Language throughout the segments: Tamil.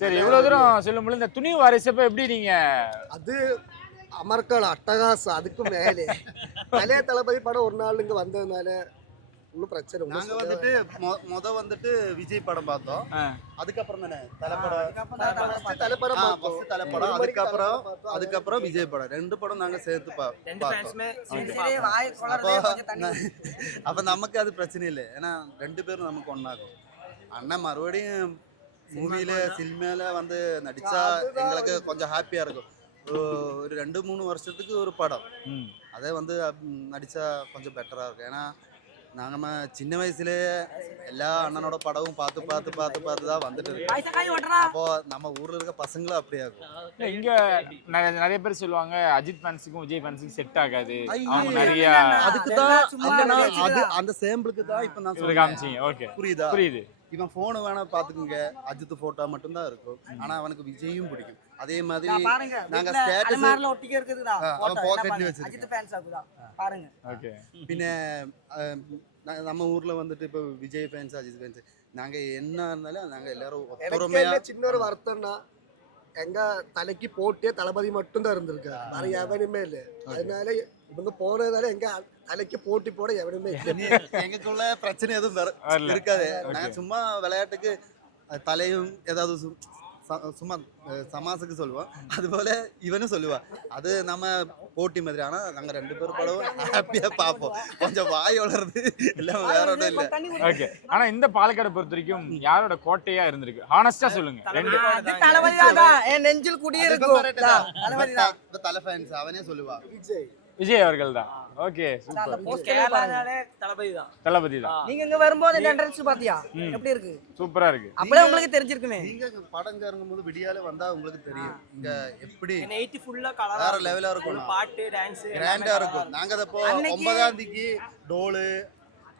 சரி, இவ்வளவு தூரம் சொல்லும்போது இந்த துணிவு வாரிசப்ப எப்படி நீங்க அது அமர்க்கள் அட்டகாசம் அதுக்கு மேலே பழைய தளபதி படம் ஒரு நாள் இங்க வந்ததுனால ஒன்றும் பிரச்சனை இல்லை. நாங்க வந்துட்டு வந்துட்டு விஜய் படம் பார்த்தோம். அதுக்கப்புறம் தானே First தலைப்படம் பார்த்தோம். தலைப்படம் அதுக்கப்புறம் விஜய் படம் 2 படம் நாங்க சேர்த்து பார்த்தோம். அப்ப நமக்கு அது பிரச்சனை இல்லை, ஏன்னா 2 பேரும் நமக்கு ஒன்னாகும். அண்ணன் மறுபடியும் மூவில சினிமால வந்து நடிச்சா எங்களுக்கு கொஞ்சம் ஹாப்பியா இருக்கும். ஒரு 2-3 வருஷத்துக்கு ஒரு படம் அதே வந்து நடிச்சா கொஞ்சம் பெட்டரா இருக்கும். ஏன்னா நாங்க சின்ன வயசுலயே எல்லா அண்ணனோட படமும் பார்த்து தான் வந்துட்டு இருக்கோம். அப்போ நம்ம ஊர்ல இருக்க பசங்களும் அப்படியே இருக்கும். இங்க நிறைய பேர் சொல்லுவாங்க அஜித் ஃபேன்ஸுக்கும் விஜய் ஃபேன்ஸுக்கும் செட் ஆகாது, அவங்க நிறைய அதுக்குதான் அந்த சேம்பிளுக்கு தான் இப்ப நான் காமிச்சீங்க. ஓகே, புரியுது. இவன் போனை வேணா பாத்துக்குங்க, அஜித் போட்டோ மட்டும் தான் இருக்கும், ஆனா அவனுக்கு விஜயும் பிடிக்கும். அதே மாதிரி நாங்க ஸ்டேட்டஸ் பாக்கெட்ல வச்சிருக்கோம். பின்ன நம்ம ஊர்ல வந்துட்டு இப்ப விஜய் ஃபேன்ஸ் அஜித் ஃபேன்ஸ் நாங்க என்ன இருந்தாலும் நாங்க எல்லாரும் ஒத்துமையா. சின்ன ஒரு வருத்தம்னா எங்க தலைக்கு போட்டியே தளபதி மட்டும் தான் இருந்திருக்கு, வேற எவனுமே இல்லை. அதனால இவங்க போனதால எங்க தலைக்கு போட்டி போட எவனுமே எங்களுக்குள்ள பிரச்சனை எதுவும் இருக்காது. நாங்க சும்மா விளையாட்டுக்கு தலையும் ஏதாவது சும்மா சமாசுக்கு சொல்லுவோம், அது போல இவனும் சொல்லுவா. அது நம்ம போட்டி மாதிரி. ஆனா நாங்க 2 பேரும் படவும் ஹாப்பியா பார்ப்போம். கொஞ்சம் வாய் வளருது எல்லாம் வேற ஒன்றும் இல்லை. ஓகே, ஆனா இந்த பாலக்காடு பொறுத்த வரைக்கும் யாரோட கோட்டையா இருந்திருக்கு? ஹானஸ்டா சொல்லுங்க. நெஞ்சில் குடியிருக்கும் தலை ஃபேன்ஸ் அவனே சொல்லுவா, விஜய் அவர்கள் தான். ஓகே, தளபதி தான். நீங்க இங்க வரும்போது இந்த என்ட்ரன்ஸ் பாத்தியா எப்படி இருக்கு? சூப்பரா இருக்கு. அப்படியே உங்களுக்கு தெரிஞ்சிருக்குமே. நீங்க படம் இறங்கும் போது விடியால வந்தா உங்களுக்கு தெரியும் இங்க எப்படி வேற லெவலா இருக்கும், பாட்டு டான்ஸ் கிராண்டா இருக்கும். நாங்க அப்போ 9ஆம் தேதிக்கு டோலு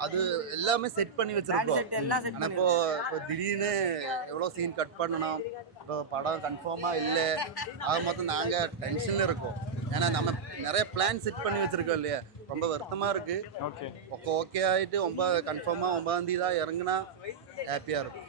அது எல்லாமே செட் பண்ணி வச்சிருக்கோம். ஆனா இப்போ திடீர்னு எவ்வளவு சீன் கட் பண்ணணும், இப்போ படம் கன்ஃபார்மா இல்லை, ஆக மொத்தம் நாங்க டென்ஷன்ல இருக்கோம். ஏன்னா நம்ம நிறைய பிளான் செட் பண்ணி வச்சிருக்கோம் இல்லையா, ரொம்ப வருத்தமா இருக்கு. ஓகே ஆயிட்டு கன்ஃபார்மா 9ஆம் தேதி தான் இறங்குனா ஹாப்பியா இருக்கும்.